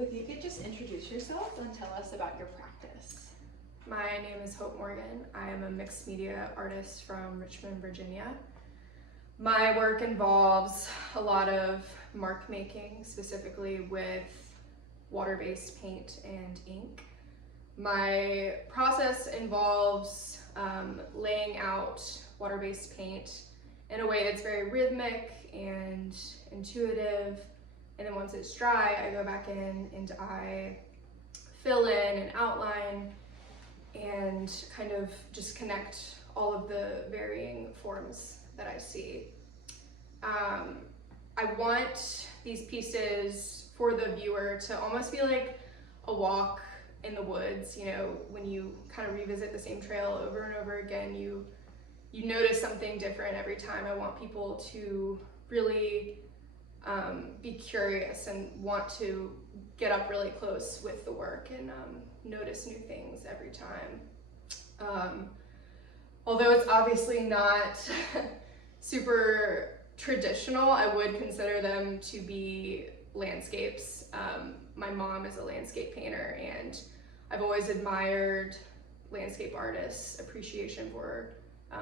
if you could just introduce yourself and tell us about your practice. My name is Hope Morgan. I am a mixed media artist from Richmond, Virginia. My work involves a lot of mark making, specifically with water-based paint and ink. My process involves laying out water-based paint in a way that's very rhythmic and intuitive. And then once it's dry, I go back in and I fill in and outline and kind of just connect all of the varying forms that I see. I want these pieces for the viewer to almost be like a walk in the woods. You know, when you kind of revisit the same trail over and over again, you notice something different every time. I want people to really be curious and want to get up really close with the work and notice new things every time. Although it's obviously not super traditional, I would consider them to be landscapes. My mom is a landscape painter, and I've always admired landscape artists' appreciation for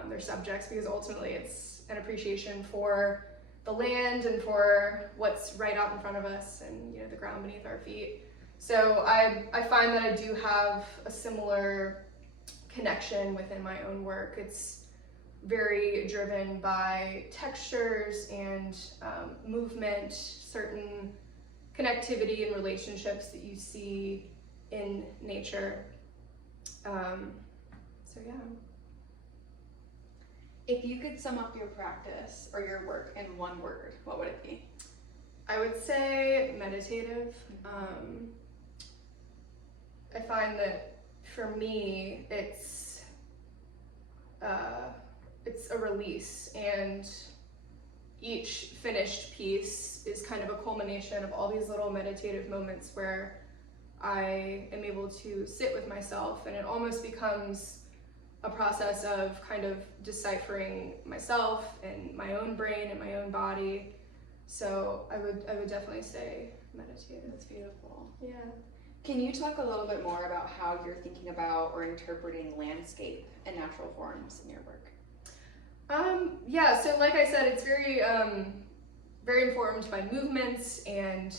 their subjects, because ultimately it's an appreciation for the land and for what's right out in front of us and, you know, the ground beneath our feet. So I find that I do have a similar connection within my own work. It's very driven by textures and movement, certain connectivity and relationships that you see in nature. So yeah. If you could sum up your practice or your work in one word, what would it be? I would say meditative. I find that for me, it's a release, and each finished piece is kind of a culmination of all these little meditative moments where I am able to sit with myself, and it almost becomes a process of kind of deciphering myself and my own brain and my own body. So I would definitely say meditative. That's beautiful. Yeah. Can you talk a little bit more about how you're thinking about or interpreting landscape and natural forms in your work? Yeah, so like I said, it's very informed by movements and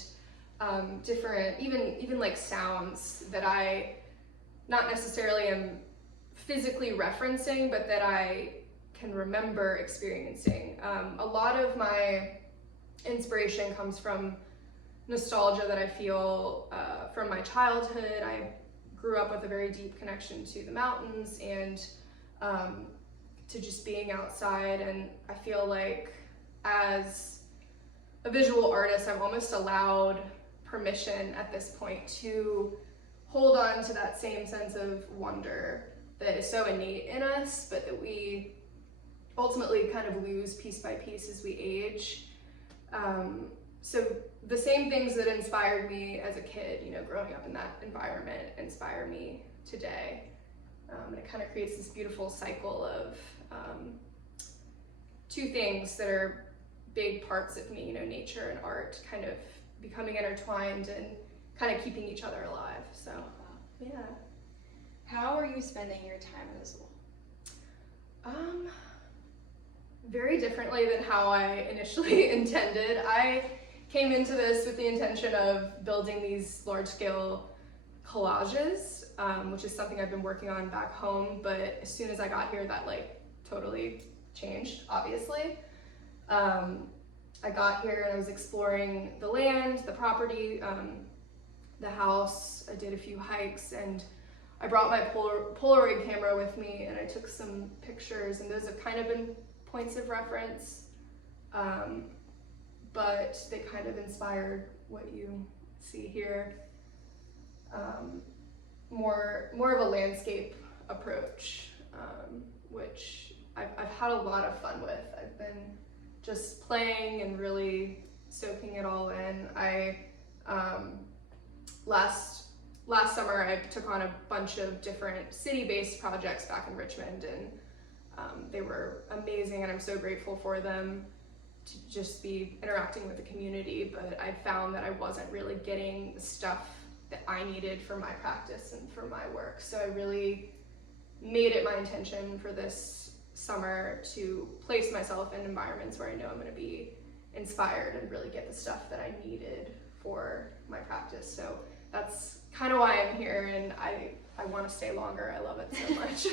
different, even like sounds that I not necessarily am physically referencing, but that I can remember experiencing. A lot of my inspiration comes from nostalgia that I feel from my childhood. I grew up with a very deep connection to the mountains and to just being outside, and I feel like as a visual artist, I'm almost allowed permission at this point to hold on to that same sense of wonder that is so innate in us, but that we ultimately kind of lose piece by piece as we age. So the same things that inspired me as a kid, you know, growing up in that environment, inspire me today. And it kind of creates this beautiful cycle of two things that are big parts of me, you know, nature and art, kind of becoming intertwined and kind of keeping each other alive. So, yeah. How are you spending your time at Azule? Very differently than how I initially intended. I came into this with the intention of building these large-scale collages, which is something I've been working on back home, but as soon as I got here, that like totally changed, obviously. I got here and I was exploring the land, the property, the house. I did a few hikes, and I brought my Polaroid camera with me, and I took some pictures, and those have kind of been points of reference, but they kind of inspired what you see here. More of a landscape approach, which I've had a lot of fun with. I've been just playing and really soaking it all in. Last summer I took on a bunch of different city-based projects back in Richmond, and they were amazing, and I'm so grateful for them. to just be interacting with the community, but I found that I wasn't really getting the stuff that I needed for my practice and for my work. So I really made it my intention for this summer to place myself in environments where I know I'm going to be inspired and really get the stuff that I needed for my practice. So that's kind of why I'm here, and I want to stay longer. I love it so much.